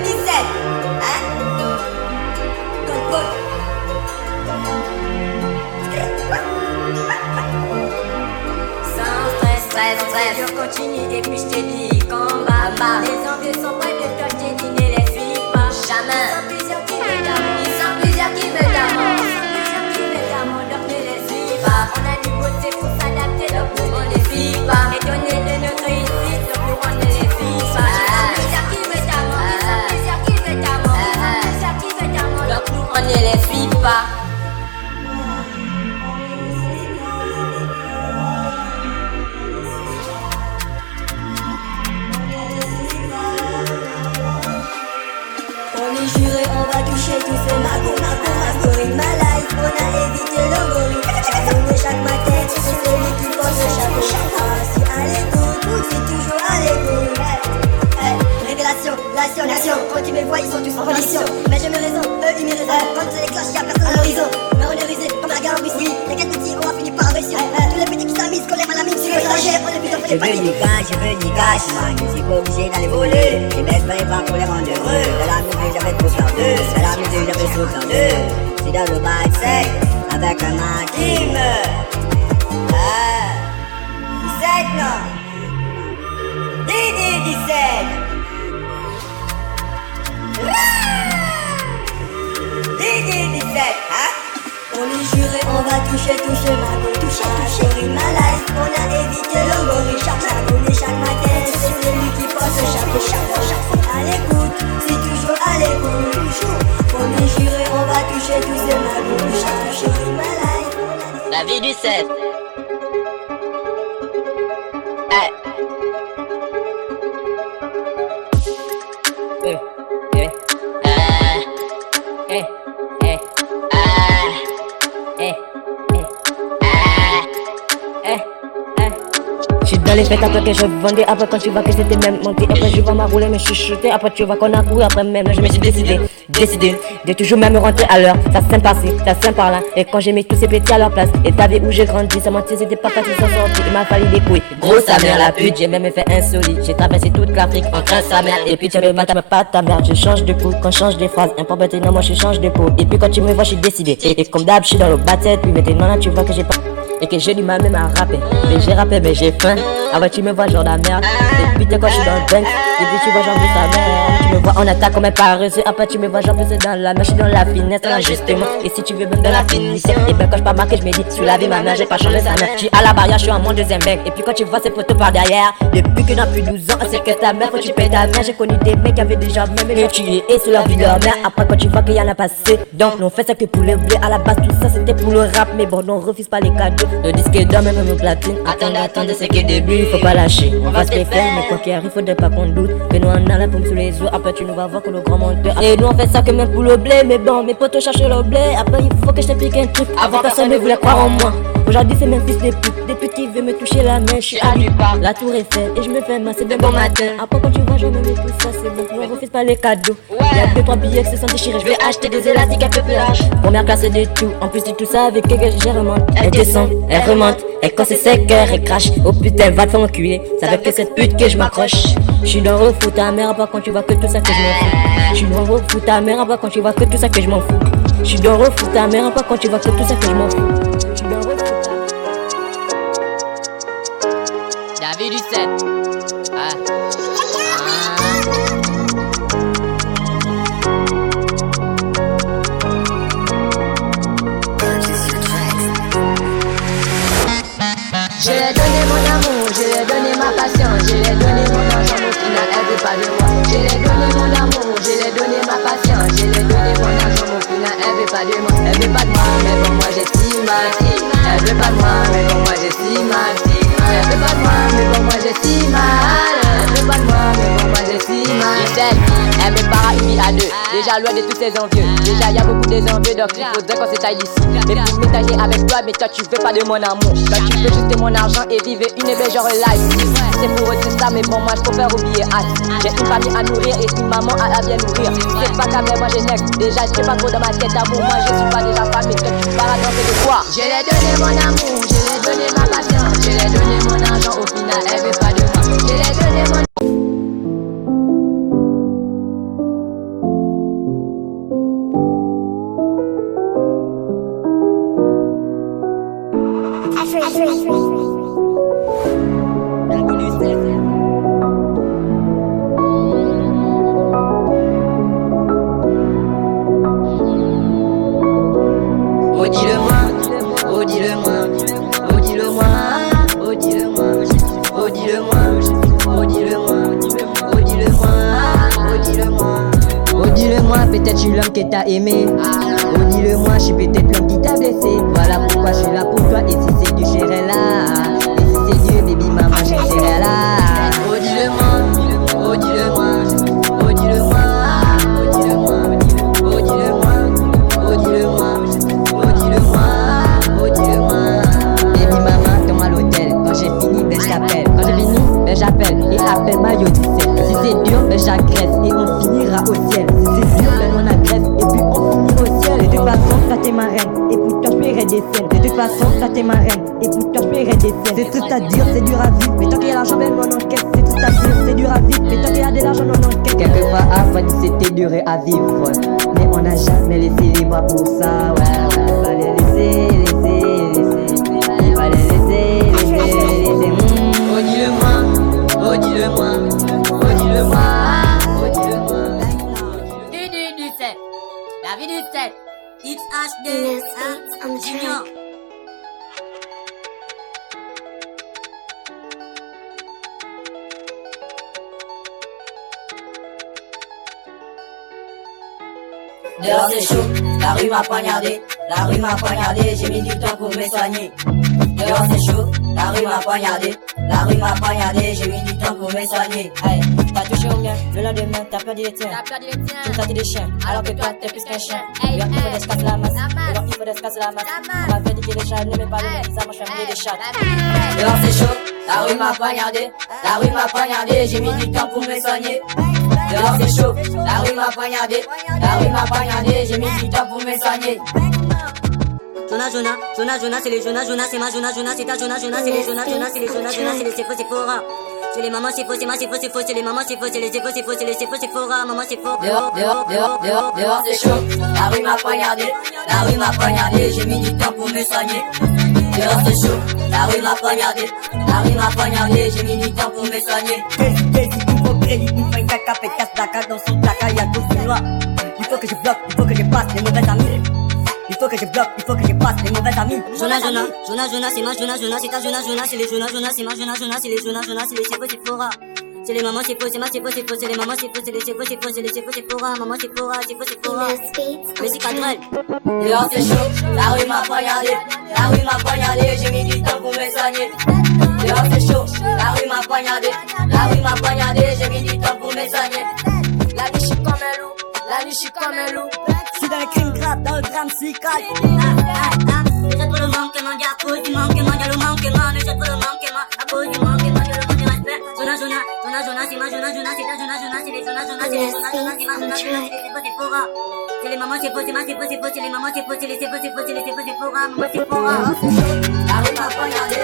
17, hein? Code Paul. Stress, je continue et puis je te dis combat. Les envieux sont près de toi, je t'ai dit ne les suis pas. Jamais. Ils sont plusieurs qui veulent d'amour. Donc ne les suis pas. On a du bosser pour s'adapter, donc nous on les suit pas. Étonnés de notre réussite, donc nous on ne les suit pas. Ils sont plusieurs qui veulent d'amour. Donc nous on ne les suit pas. Tous ces magos, in my life, on a évité le gorille. Chaque journée, chaque matin, c'est celui qui pose le chapeau. Si à l'écoute, c'est toujours à l'écoute. Révélation, nation, quand tu me vois, ils sont tous en condition. Mais j'ai mes raisons, eux ils me raisonnent. Quand les cloches, y'a personne à l'horizon. Mais on est rusé comme la gare en Russie. Les 4 petits, on va finir par réussir. Tous les petits qui s'amusent, qu'on les à la mine, sur les stagiaires, on est plutôt fait des paniques. Je veux du cash, man, je suis pas obligé d'aller voler. Les bêtes m'aillent pas pour les rendre heureux. De la musique, j'avais trop faire deux. De la musique, j'avais trop faire deux. C'est dans le bail sec, avec un man qui me... 17, non. Didi, 17. Didi, 17, hein? On est juré, on va toucher, mago, toucher, in my life, on a évité le gorille. Chaque journée, chaque matin, c'est celui qui pose le chapeau. À l'écoute, c'est toujours à l'écoute. On est juré, on va toucher tous ces magos, toucher, in my life. La vie du 7. J'suis dans les fêtes après que je vendais. Après quand tu vois que c'était même monté. Après je vois ma rouler me chuchoter. Après tu vois qu'on a couru après même. Je me suis décidé de toujours même rentrer à l'heure. Ça s'aime par-ci, ça s'aime par-là. Et quand j'ai mis tous ces petits à leur place. Et t'as vu où j'ai grandi. Ça mentait, c'était pas facile s'en sortir. Il m'a fallu des couilles. Gros sa mère la pute. J'ai même fait insolite. J'ai traversé toute l'Afrique en train sa mère. Et puis tu me pas ta mère. Je change de peau quand je change des phrases. Un peu maintenant moi je change de peau. Et puis quand tu me vois je suis décidé. Et comme d'hab je suis dans le bas-tête. Puis maintenant là tu vois que j'ai pas. Et que j'ai du mal même à rapper. Mais j'ai rappé mais j'ai faim. Avant tu me vois genre la merde. Et puis t'es quand je suis dans le bank. Et puis tu vois genre sa mère. Tu me vois en attaque comme un paresseux. Après tu me vois genre c'est dans la mer. Je suis dans la finesse là justement. Et si tu veux même dans la finition. Et ben quand je pas marqué je me dis. Sous la vie ma mère j'ai pas changé sa mère. Je suis à la barrière je suis en mon deuxième bank. Et puis quand tu vois ces photos par derrière. Depuis que dans plus 12 ans c'est que ta mère faut que tu payes ta mère. J'ai connu des mecs qui avaient déjà même tué et sous leur vie de leur mère. Après quand tu vois qu'il y en a passé. Donc nous on fait ça que pour le blé. À la base tout ça c'était pour le rap. Mais bon on refuse pas les cadeaux. Le disque d'or même nos platines. Attendez c'est que début. Faut pas lâcher, on va se les faire. Mais quoi qu'il arrive faudrait pas qu'on doute. Que nous on a la pomme sous les os. Après tu nous vas voir que le grand monteur. Et nous on fait ça que même pour le blé. Mais bon mes potos cherchent le blé. Après il faut que je t'explique un truc. Avant personne ne voulait croire en moi. Aujourd'hui c'est même fils de pute. Des petits veulent me toucher la main. Je suis à lui part. La tour est faite et je me fais masser de bon matin. Après quand tu vois je me mets tout ça c'est bon. On refuse pas les cadeaux. Y'a 2-3 billets qui se sont déchirés. Je vais acheter des élastiques un peu plage. Première classe de tout. En plus de tout ça avec que j'ai remonte. Elle descend, elle remonte. Et quand c'est sec elle crache. Oh putain va te faire enculer. C'est avec cette pute que je m'accroche. J'suis dans le fou ta mère pas quand tu vois que tout ça que je m'en fous. J'suis dans le fou ta mère pas quand tu vois que tout ça que je m'en fous. J'suis dans le fou ta mère pas quand tu vois que tout ça que je m'en fous. J'suis dans le fou David du 7. Je lui ai donné mon amour, je lui ai donné ma passion, je lui ai donné mon argent, au final elle veut pas de moi. Je lui ai donné mon amour, je lui ai donné ma passion, je lui ai donné mon argent, au final elle veut pas de moi. Elle veut pas de moi, mais bon moi j'estime ma fille. Elle veut pas de moi, mais bon moi j'estime ma fille. Elle veut pas de moi, mais bon moi j'estime mal. Elle veut pas de moi, mais bon moi j'estime mal. Elle me para une vie à deux, déjà loin de tous ces envieux. Déjà y a beaucoup des envieux, donc il faudrait qu'on s'étaille ici. Mais pour m'étaler avec toi, mais toi tu veux pas de mon amour. Toi tu veux juste mon argent et vivre une belle genre life. C'est pour eux tout ça, mais bon moi je préfère oublier hâte. J'ai une famille à nourrir et une maman à bien nourrir. C'est pas qu'à moi j'ai next, déjà je sais pas trop dans ma tête. Pour moi je suis pas déjà femme, mais toi tu parles dans de quoi. Je lui ai donné mon amour, je lui ai donné ma passion, je lui ai donné mon argent, au final elle veut pas de moi. Je lui ai donné mon peut-être je suis l'homme que t'as aimé. Oh dis-le-moi, je suis peut-être l'homme qui t'a blessé. Voilà pourquoi je suis là pour toi. Et si c'est Dieu, j'irai là. Et si c'est Dieu, baby maman, je serai là. Oh dis-le-moi, oh dis-le-moi, oh dis-le-moi, oh dis-le-moi, oh dis-le-moi, oh dis-le-moi, oh dis-le-moi, oh dis-le-moi. Baby maman, tombe à l'hôtel. Quand j'ai fini, ben j'appelle. Quand j'ai fini, ben j'appelle. Et appelle-moi yo 17. Si c'est dur, ben j'agresse. Et on finira au ciel. Si c'est dur, ben on agresse. Et puis on finit au ciel. De toute façon, ça t'es ma reine. Et pour toi, je paierai des scènes. De toute façon, ça t'es ma reine. Et pour toi, je paierai des scènes. C'est tout à dire, c'est dur à vivre. Mais tant qu'il y a l'argent, ben on encaisse. C'est tout à dire, c'est dur à vivre. Mais tant qu'il y a de l'argent, on encaisse. Quelquefois, avant, c'était dur à vivre. Mais on n'a jamais laissé les bras pour ça. Ouais, ouais, fallait laisser. Il fallait laisser. Oh dis-le-moi, oh dis-le-moi, oh dis-le-moi, oh dis-le-moi. Du 7, la vie du 7. XHD, Junior. Dehors c'est chaud, la rue m'a poignardé, j'ai mis du temps pour me soigner. Dehors c'est chaud, la rue m'a poignardé, j'ai mis du temps pour me soigner. Hey, t'as touché au mien, le lendemain t'as perdu les tiens. Tout ça t'es des chiens, alors que toi t'es plus qu'un chien. Il faut des casses la masse, il faut des casses la masse. On m'avait dit que les chats n'aimaient pas le même, ça moi je fais des chats. Dehors c'est chaud, la rue m'a poignardé, j'ai mis du temps pour me soigner. Dehors c'est chaud, la rue m'a poignardé, j'ai mis du temps pour me soigner. Jona, c'est les Jona, c'est ma Jona, c'est ta Jona, c'est les Jona, c'est les Jona, c'est les Sephora. C'est les mamans, c'est faux, c'est ma, c'est faux, c'est les mamans, c'est faux, c'est les Sephora, c'est Sephora, maman, c'est faux. Dehors, c'est chaud, la rue m'a poignardé, j'ai mis du temps pour me soigner. Dehors, c'est chaud, la rue m'a poignardé, j'ai mis du temps pour me soigner. Il faut une caca, pétasse, placard dans son placard, y'a tout sur moi. Il faut que je bloque, il faut que je passe les mauvais amis. Il faut que je bloque, il faut que je passe les mauvais amis. Jona, c'est ma Jona, c'est ta Jona, c'est les Jona, c'est ma Jona, c'est les Jona, c'est les Sephora. C'est les mamans, c'est faux, c'est ma, c'est faux, c'est les mamans, c'est faux, c'est les Sephora, maman, c'est Sephora. Musique Cadrel. Dehors c'est chaud, la rue m'a poignardé, j'ai mis du temps pour me soigner. Dehors c'est chaud, la rue m'a poignardé, j'ai mis du temps pour me soigner. La nuit, je suis comme un loup, Si dans le crime grave, dans le drame psychique. J'ai trop le manquement, y'a cause du manquement, y'a le manquement. J'ai trop le manquement, à cause du manquement, y'a le manque de respect. Jona, c'est ma Jona, c'est ta Jona, c'est les Jona, c'est ma Jona, c'est les Sephora. C'est les mamans, c'est faux, c'est ma, c'est faux, c'est les mamans, c'est faux, c'est les Sephora, maman, c'est Sephora. La rue m'a poignardé.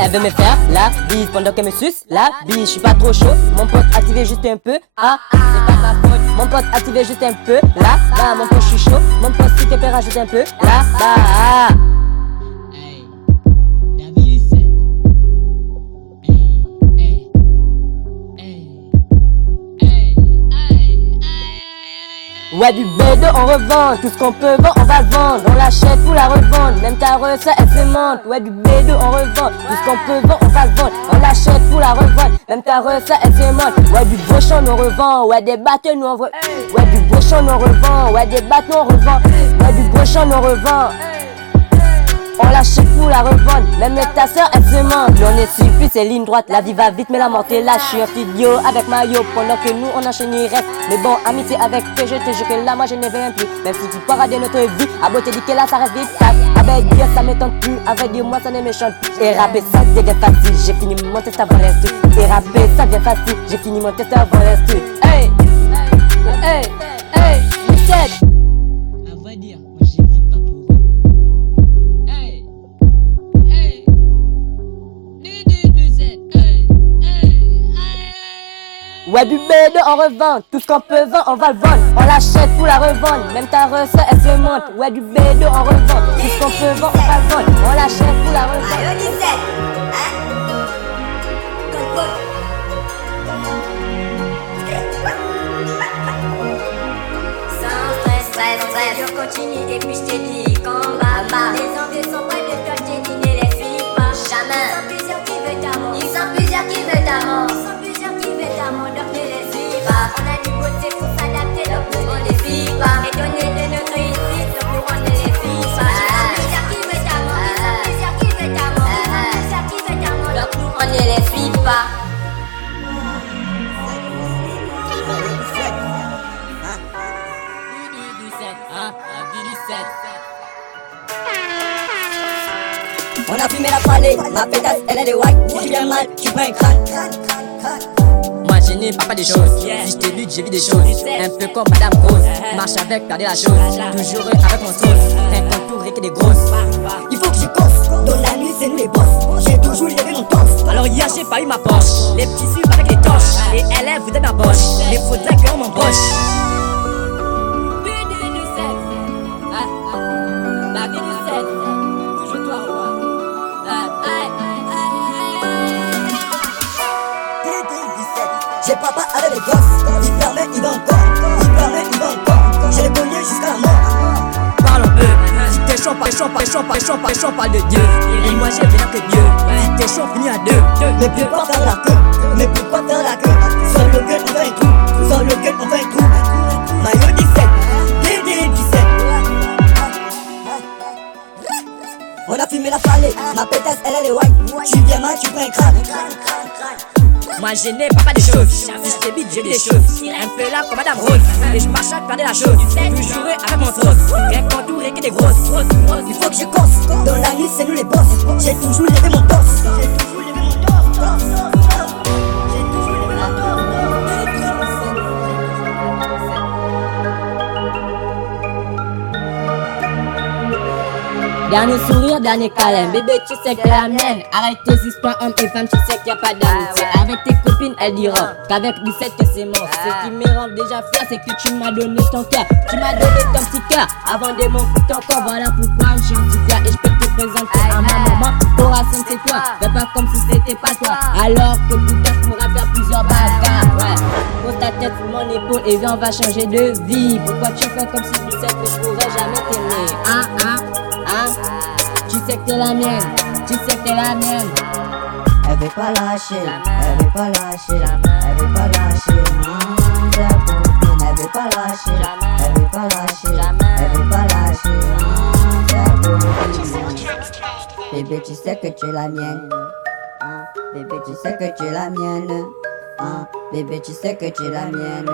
Elle veut me faire la bise pendant qu'elle me suce la bise. Je suis pas trop chaud, mon pote activé juste un peu. Ah, c'est pas ma faute. Mon pote activé juste un peu. Là, bah, mon pote je suis chaud. Mon pote si t'es père rajoute un peu. Là, bah. Hey, la vie c'est. Ouais, du B2 on revend, tout ce qu'on peut vendre on va le vendre. On l'achète pour la revendre, même ta recette elle se monte. Ouais, du B2 on revend, tout ce qu'on peut vendre on va le vendre. On l'achète pour la revendre, même ta recette elle se monte. Ouais, du brochon on revend, ouais des bateaux nous on revend. Ouais, du brochon on revend, ouais des bateaux on revend. Ouais, du brochon on revend. On l'achète pour la revendre, même les tasseurs elles se mentent. On est suffit, c'est ligne droite, la vie va vite mais la mort est là. Je suis un studio avec Mario pendant que nous on enchaîne les restes. Mais bon, amitié avec eux, je te jure que là moi je ne viens plus. Même si tu parades de notre vie, à beauté dit que là ça reste vite. Avec Dieu ça m'étonne plus, avec Dieu moi ça ne me chante plus. Et rapper ça devient facile, j'ai fini mon test avant l'instru. Et rapper ça devient facile, j'ai fini mon test avant l'instru. Hey, hey, hey, Michel. À vrai dire, moi j'ai vis pas pour eux. Hey, hey, Ouais, du B2 on revend, tout ce qu'on peut vendre on va le vendre. On l'achète pour la revendre, même ta recette elle se monte. Ouais, du B2 on revend, tout ce qu'on peut vendre on va le vendre. On l'achète pour la revendre. Je continue et puis je te dis combat. Les envieux sont près de toi, je t'ai dit ne les suis pas. Jamais. Ils sont plusieurs qui veulent ta mort. Donc ne les suis pas. On a du beauté pour s'adapter, donc on les suit pas. On a fumé la palée, ma pétasse elle est white. Tu viens mal, tu prends un crâne. Moi je n'ai pas des choses. Si je t'évite, j'ai vu des choses. Un peu comme Madame Rose. Marche avec, garder la chose. Toujours avec mon sauce. Un contour et que des grosses. Il faut que je cosse. Dans la nuit, c'est nous les boss. J'ai toujours levé mon torse. Alors hier j'ai pas eu ma poche. Les petits suivent avec les torches. Et elle vous donne ma poche. Mais faudrait qu'on m'embauche. La vie du sexe, toujours toi en moi. J'ai papa avec les gosses. Il permet, il va encore. Il permet, il va encore. J'ai les cognés jusqu'à la mort. Parle un peu. Si t'es chaud, parle de Dieu. Et moi j'ai bien que Dieu. Si t'es chaud, finis à deux. Ne peux pas faire la queue. Ne peux pas faire la queue. Sans le gueule, on fait un trou. Sans le gueule, on fait un trou. Maillot 17. DD 17. On a fumé la palée. Ma pétasse, elle est white. Tu viens mal, tu prends un crâne. Moi je n'ai pas des choses. Si je t'évite, j'ai vu des choses. Un peu là comme Madame Rose. Et je marche à garder la chose. Toujours avec mon sauce. Rien contour et que des grosses. Il faut que je cosse. Dans la nuit, c'est nous les boss. J'ai toujours levé mon torse. J'ai toujours levé mon torse. J'ai toujours levé mon torse. Dernier sourire, dernier câlin. Bébé, tu sais que la mienne. Arrête tes histoires, hommes et femmes, tu sais qu'il n'y a pas d'amitié. Avec tes copines, elles diront qu'avec 17 que c'est mort. Ce qui me rend déjà fier, c'est que tu m'as donné ton cœur. Tu m'as donné ton petit cœur avant de m'offrir ton corps. Voilà pourquoi je suis un petit fier et je peux te présenter à ma maman. Corazon, c'est toi, mais pas comme si c'était pas toi. Alors que putain, je pourrais faire plusieurs bagarres. Ouais. Pose ta tête sur mon épaule et viens, on va changer de vie. Pourquoi tu fais comme si tu sais que je pourrais jamais t'aimer? Tu sais que t'es la mienne, tu sais que t'es la mienne. Elle veut pas lâcher, elle veut pas lâcher, elle veut pas lâcher. C'est la copine, elle veut pas lâcher, elle veut pas lâcher, elle veut pas lâcher. C'est la copine. Bébé, tu sais que tu es la mienne. Bébé, tu sais que tu es la mienne. Bébé, tu sais que tu es la mienne.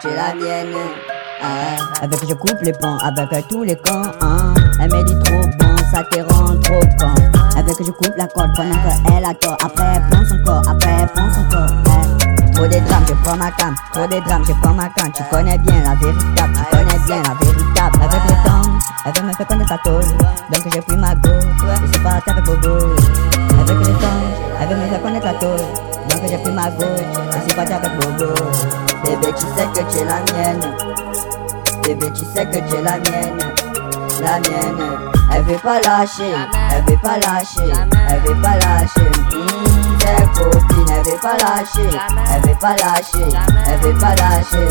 Tu es la mienne. Avec je coupe les ponts, avec tous les camps. Elle me dit trop bon, ça te rend trop con. Avec je coupe la corde pendant qu'elle a tort. Après elle prend son corps, après elle prend son corps. Trop des drames, je prends ma cam. Trop des drames, je prends ma cam. Tu connais bien la véritable, tu connais bien la véritable. Avec le temps, elle veut me faire connaître sa tôle. Donc j'ai pris ma go, je suis parti avec Bobo. Avec le temps, elle veut me faire connaître sa tôle. Donc j'ai pris ma go, je suis parti avec Bobo. Bébé, tu sais que tu es la mienne. Bébé, tu sais que tu es la mienne. La mienne. Elle veut pas lâcher, elle veut pas lâcher, elle veut pas lâcher. C'est copine, elle veut pas lâcher, elle veut pas lâcher, elle veut pas lâcher.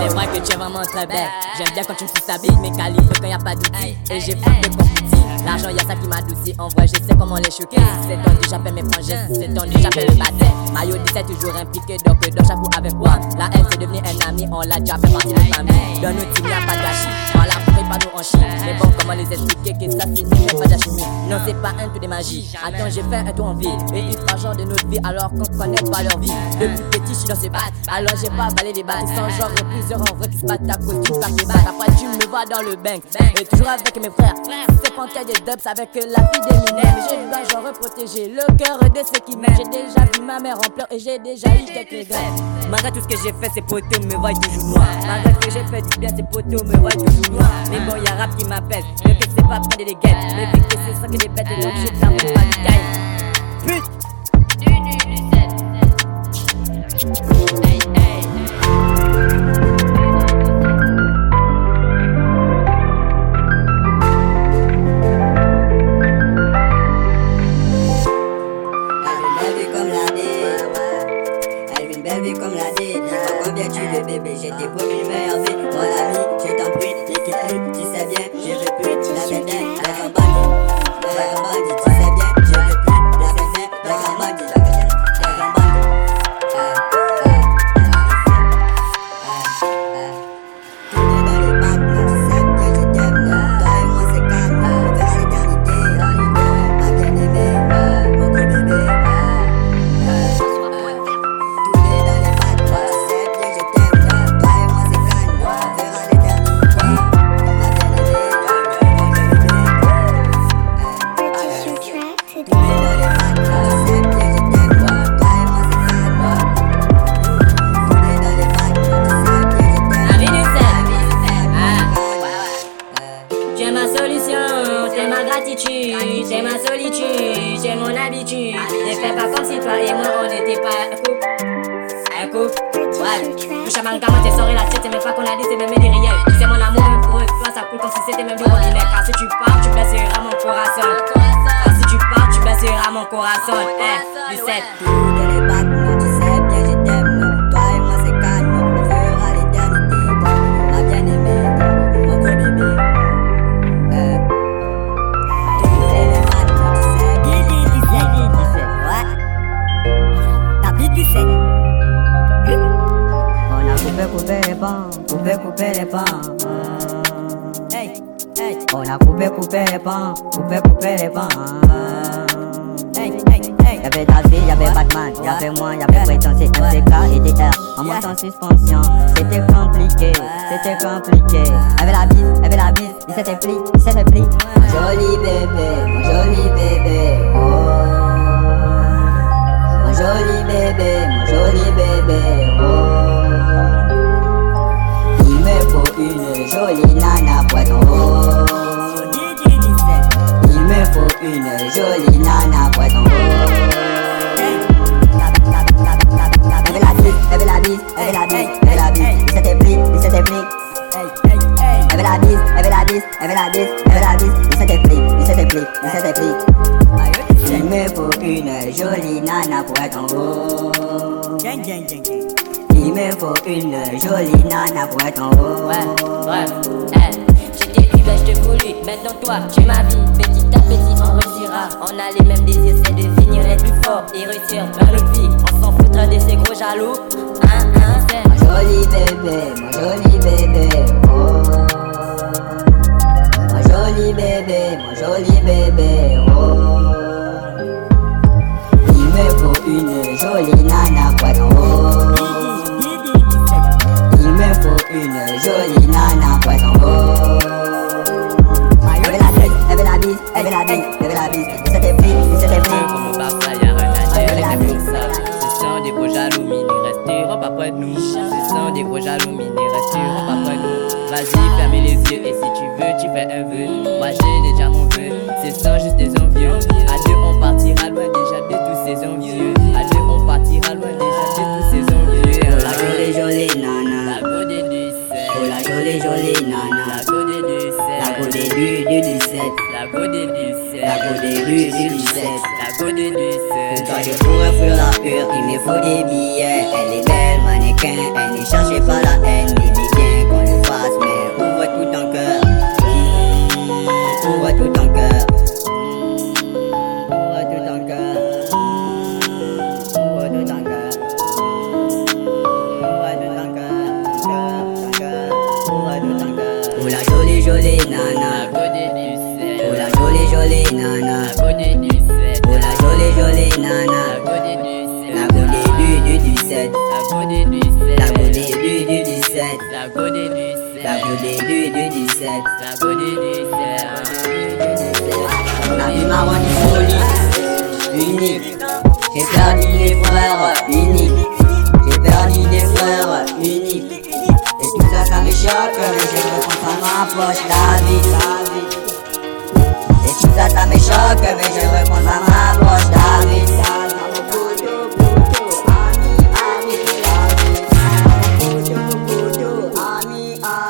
C'est vrai que tu es vraiment très belle. J'aime bien quand tu me s'habilles, mes calibres quand y a pas d'outils. Et j'ai plus de confettis. L'argent y'a ça qui m'adoucit. En vrai, je sais comment les choquer. C'est tendu, j'appelle mes frangins. C'est tendu, j'appelle le baptême. Maillot 17 toujours impliqué, donc dans chapeau avec moi. La haine c'est devenu un ami, on l'a déjà fait partie de famille. Dans nos teams y'a pas de gâchis. Voilà, pas nous en chine. Mais bon, comment les expliquer que ça c'est mais pas de la chimie. Non, c'est pas un tout des magies. Attends, j'ai fait un tour en ville. Et ils font genre de notre vie alors qu'on connaît pas leur vie. Depuis petit, je suis dans ces battes. Alors j'ai pas avalé les battes. Sans genre, et plusieurs en vrai qui se battent à cause d'une pack les battes. Après, tu me vois dans le bank. Et toujours avec mes frères. C'est panthère des dubs avec la fille des mineurs. Mais je dois genre protéger le cœur de ceux qui m'aiment. J'ai déjà vu ma mère en pleurs et j'ai déjà eu quelques regrets. Malgré tout ce que j'ai fait, ces poteaux me voient toujours noir. Malgré ce que j'ai fait du bien, ces poteaux me voient toujours noir. Mais bon, y'a rap qui m'appelle, mais que c'est pas près des guettes. Mais vu que c'est ça que des bêtes, donc j'ai de l'amour, pas du gain. Pute! Comme la D, dis-moi combien tu veux bébé, j'ai tes premiers meilleurs vies. Mon ami, je t'en prie, équipe, tu sais bien, je veux plus la bébé, la campagne, tu sais bien, je veux plus la bébé, la campagne, la campagne. Tu es dans les bacs, tu sais bien, je t'aime, toi et moi c'est calme, on verra l'éternité, ma bien-aimée, beaucoup bébé. mentir, sans relation, c'est même pas qu'on a dit, c'est même des rien. C'est mon amour, même pour eux, toi ça coule comme si c'était même du robinet. Car si tu pars, tu blesseras mon corazon. Car si tu pars, tu blesseras mon corazon. Du 7. De les battre, non, tu sais bien, je t'aime, non. Toi et moi, c'est calme, non. On fera l'éternité, non. Ma bien-aimée, non. Mon gros bébé. De les battre, non, tu sais bien, je t'aime, non. Ouais. T'as plus du 7. On a coupé les pans, coupé les pans. Hey, hey. On a coupé les pans, coupé les pans. Hey, hey, hey. Y'avait David, y'avait Batman, y'avait moi, y'avait Breton, c'est MCK et DR. En montant en suspension, c'était compliqué. Y'avait la bise, il s'était pris. Joli bébé, oh. Mon joli bébé, oh. Il me faut une jolie nana pour être en haut. Il me faut une jolie nana pour être en haut. Elle veut la bise, il s'était pris. Elle veut la bise, il s'était pris. Il me faut une jolie nana pour être en haut. Il me faut une jolie nana pour être en haut. Bref, j'étais plus belle, je te voulais. Maintenant toi, tu es ma vie. Petit à petit, on réussira. On a les mêmes désirs, c'est de finir les plus forts et réussir dans notre vie. On s'en foutra de ces gros jaloux. Mon joli bébé, oh. Mon joli bébé, oh. Il me faut une jolie nana pour être en haut. Il me faut une jolie nana pour être en haut. Elle veut la bise, il s'était pris. Comme au Barça, y'a rien à dire, c'est ça. Ce sont des gros jaloux, mais ils resteront pas près de nous. Ce sont des gros jaloux, mais ils resteront pas près de nous. Vas-y, ferme les yeux, et si tu veux, tu fais un vœu. Moi j'ai déjà mon vœu, ce sont juste des envieux. À deux, on partira loin déjà de tous ces envieux. À deux, on partira loin déjà de tous ces envieux. Oh la jolie nana, La go des du 7. oh la jolie nana, La go des du 7. la go des du 17, La go des du 7. la go des du 17. La go des du 7. Toi je pourrais fuir la pure, il me faut des billets. Elle est belle mannequin, elle ne cherche pas la haine. Il dit bien qu'on le fasse, mais ouvre tout ton cœur. Ouvre tout ton cœur. Ouvre tout ton cœur. Ouvre tout ton cœur. Ouvre tout ton cœur. Ouvre tout ton cœur. Oh la jolie nana. La go des du 7. Oh la jolie nana. La go des du 7. Oh la jolie nana. La go des du 7. La go des du 17. La go des du 7. La go des du 17. La go des du 7. La go des du 17. La go des du 7. La vie m'a rendu folie, unique. J'ai perdu des frères uniques. J'ai perdu des frères uniques. Et tout ça, ça me choque, mais je reprends dans ma poche la vie. Et tout ça, ça me choque, mais je reprends dans ma poche la vie.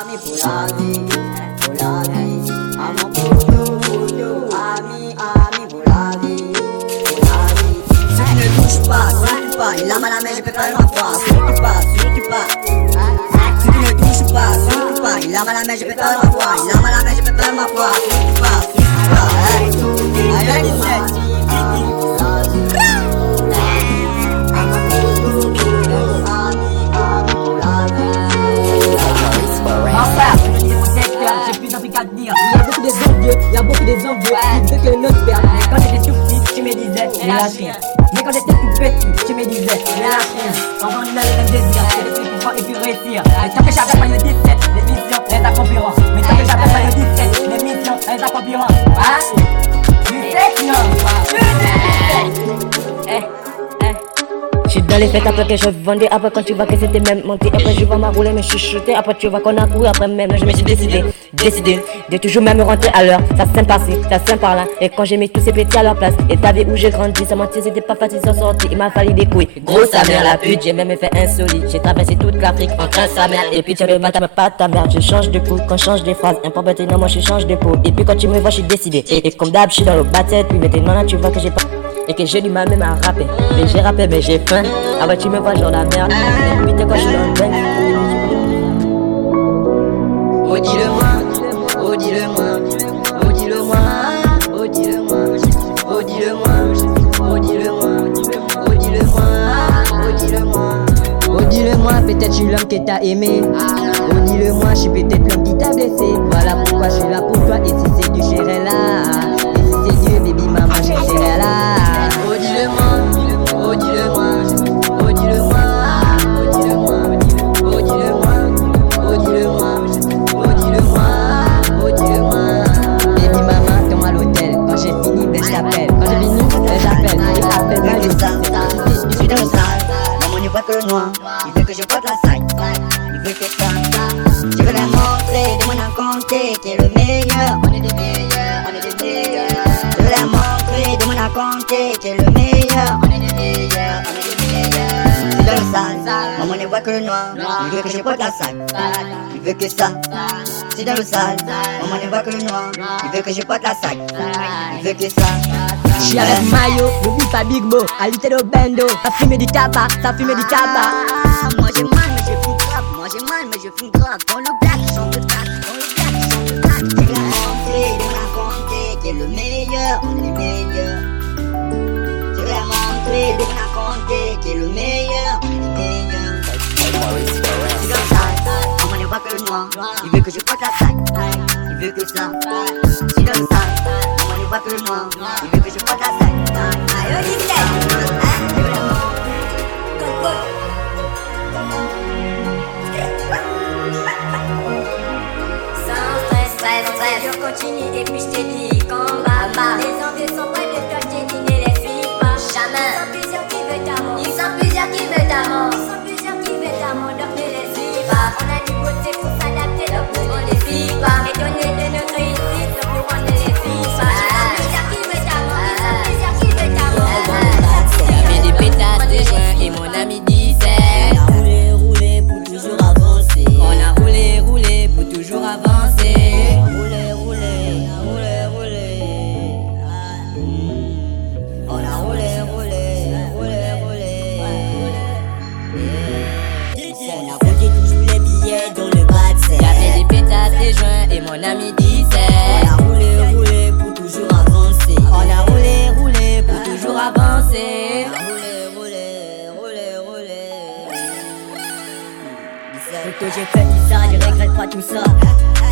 Ami pour la vie, pour la vie. À mon poteau, ami pour la vie, pour la vie. Si tu ne touches pas, surtout pas, il a mal à la main, je peux pas m'avoir, surtout pas. Si tu ne touches pas, surtout pas, il a mal à la main, je peux pas m'avoir, il a mal à la main, je peux pas m'avoir, surtout pas. Allez, 17. J'ai plus d'envie qu'à te dire. Il y a beaucoup des envieux qui veulent que notre père. Quand j'étais tout petit, tu me disais, je lâche rien. Mais quand j'étais tout petit, tu me disais, je lâche rien. Ensemble, on a les mêmes désirs, c'est des trucs qui font et puis réussir. Mais tant que j'avais pas le 17, les missions, les accompliront. Mais tant que j'avais pas le 17, les missions, les accompliront. Du 7, non. Je suis dans les fêtes après que je vendais. Après quand tu vois que c'était même menti. Après je vois ma rouler me chuchoter. Après tu vois qu'on a couru après même. Je me suis décidé de toujours même rentrer à l'heure. Ça s'aime par-ci, ça s'aime par-là. Et quand j'ai mis tous ces petits à leur place. Et t'as vu où j'ai grandi, ça mentir c'était pas facile s'en sortir. Il m'a fallu des couilles, gros sa mère la pute. J'ai même fait insolite, j'ai traversé toute l'Afrique en train sa mère. Et puis tu veux pas ta merde, je change de coup, quand je change des phrases. Un peu maintenant moi je change de peau. Et puis quand tu me vois je suis décidé. Et comme d'hab je suis dans le bas-tête. Puis maintenant là tu vois que j'ai pas. Et que j'ai du mal même à rapper. Mais j'ai rappé mais j'ai faim. Ah ouais tu me vois genre la merde. Et puis quand je suis dans le bain. Oh dis-le-moi, oh dis-le-moi, oh dis-le-moi, oh dis-le-moi, oh dis-le-moi, oh dis-le-moi, oh dis-le-moi, oh dis-le-moi, oh dis-le-moi, peut-être je suis l'homme que t'as aimé. Oh dis-le-moi, je suis peut-être l'homme qui t'a blessé. Voilà pourquoi je suis là pour toi. Et si c'est du j'irai là. Et si c'est Dieu, baby maman, je serai là. Oh dis-le-moi, oh dis-le-moi, oh dis-le-moi, oh dis-le-moi, oh dis-le-moi, oh dis-le-moi. Baby maman, tombe à l'hôtel. Quand j'ai fini, ben je t'appelle. Quand j'ai fini, ben j'appelle. Et appelle-moi, je Je suis dans le sale, maman ne voit que le noir. Il veut que je porte la saille, il veut que ça. Je veux la montrer, de mon compter qui est le meilleur. On est des meilleurs, on est des meilleurs. Je veux la montrer, de mon compter qui est le meilleur. On est des meilleurs, on est des meilleurs. Je suis dans le sale, maman ne voit que le noir. Il veut que je porte la saille, il veut que ça. Je suis dans le sale, maman ne voit que le noir. Il veut que je porte la salle, il veut que ça. Je suis avec Mayo, le bif à Big Bo, à l'ité de Bendo. Ça fume du tabac, ça fume du tabac. Moi j'ai mal mais je fume grave, moi j'ai mal mais je fume grave. Dans le black, ils chantent de crack, dans le black, ils chantent de crack. Je vais la montrer, qui est le meilleur, on est les meilleurs. Je vais la montrer, qui est le meilleur, on est les meilleurs. Je suis dans le sale, maman ne voit que le noir. Il veut que je porte la salle, il veut que ça. Je suis dans le sale, maman ne voit que le noir. Il veut que je porte la salle. Aïe, on dit je continue et puis je te dis combat. Les envieux sont près de toi, j'ai dit ne les suis pas. Jamais. Ils sont plusieurs qui veulent ta mort. Ils sont plusieurs qui veulent ta mort. Ils sont plusieurs qui veulent ta mort, donc ne les suis pas. On a du côté pour s'adapter, donc nous on les suit pas. Étonnés de notre réussite, donc nous on ne les suit pas. Ils sont plusieurs qui veulent ta mort. Ils sont plusieurs qui veulent ta mort. J'avais des pétasses de joint et mon ami disait On a roulé, roulé pour toujours avancer. on a roulé, roulé pour toujours avancer. Roulé, roulé, roulé, roulé. On a roulé, roulé, roulé, roulé. On a compté toujours les billets dans le bas de serre. J'avais des pétasses de joint et mon ami disait On a roulé, roulé pour toujours avancer. on a roulé, roulé pour toujours avancer. On a roulé, roulé, roulé, roulé. Ce que j'ai fait tout ça, je regrette pas tout ça.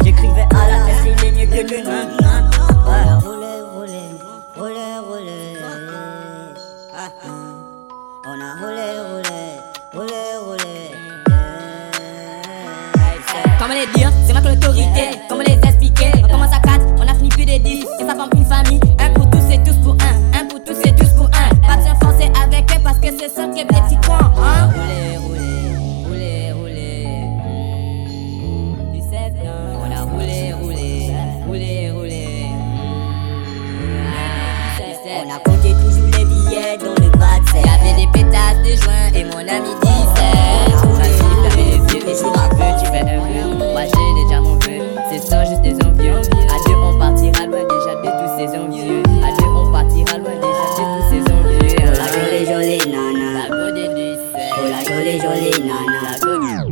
J'écrivais à la S, il est mieux que le nain. On a roulé, roulé, roulé, roulé. On a roulé, roulé, roulé, roulé. Comment les dire, c'est moi qui l'autorité. Comment les expliquer, on commence à 4, on a fini plus de 10. Et ça forme une famille, un pour tous et tous pour un. Un pour tous et tous pour un. Pas besoin de forcer avec eux parce que c'est ça qui est des petits coins. Hein? Roulé, roulé, roulé, roulé. Tu sais bien, on a roulé, roulé, roulé, roulé. On a compté toujours les billets dans le bas de serre. J'avais des pétasses de joint et mon ami disait vas-y, fermez les yeux et si tu veux, tu fais un vœu. Moi j'ai déjà mon vœu, c'est ça juste des envieux. À deux on partira loin déjà de tous ces envieux. À deux on partira loin déjà de tous ces envieux. Oh la jolie jolie nana, La beauté du sel, oh la jolie jolie nana. la beauté.